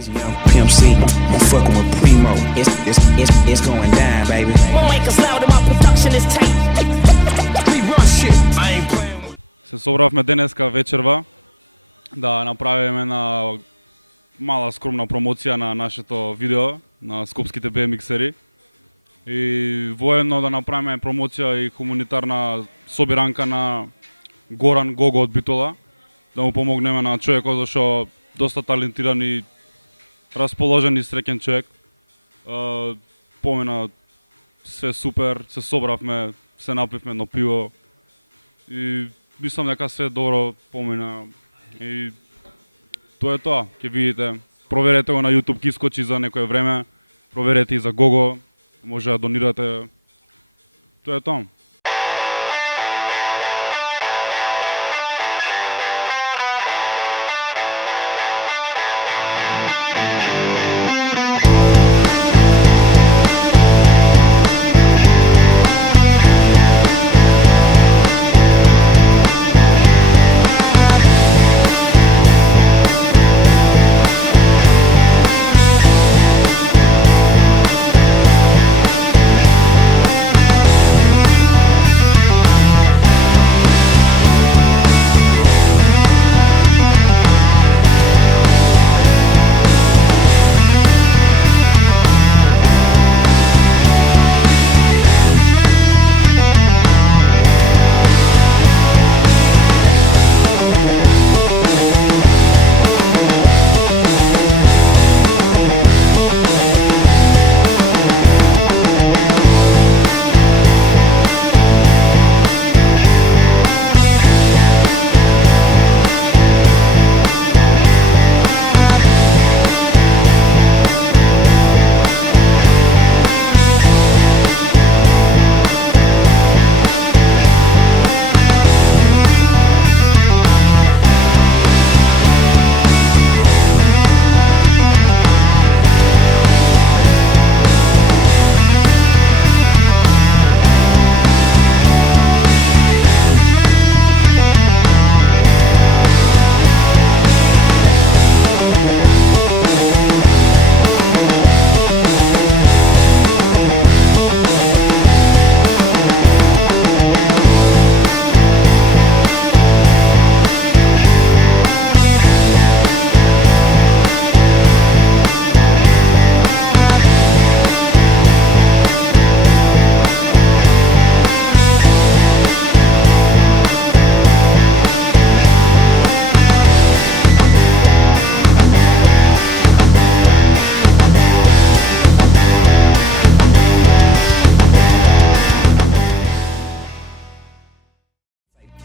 This young Pimp C, I'm fucking with Primo. It's going down, baby. My mic is loud and my production is tight. We run shit. I ain't playing with. Се собравме денеска вечерва да направиме една мала скромна промоција на нашето видео на скопските BMX-ери и воедно да направиме промоција и хуманитарна собиранка на Горан Гого од Битола, да му помогнеме на човекот зашо доста талентиран и расположен и среќен човек. Помина све супер, се собравме, се напивме едно пиво и мислам дека све добро помина и тоа е тоа. Ќе видите, проверете го на YouTube, ќе искочи за некое време, проверете и за Гого, може да донирате. Тоа е тоа.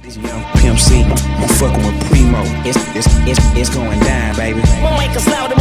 This young Pimp C, I'm fucking with Primo. It's going down, baby. My mic is loud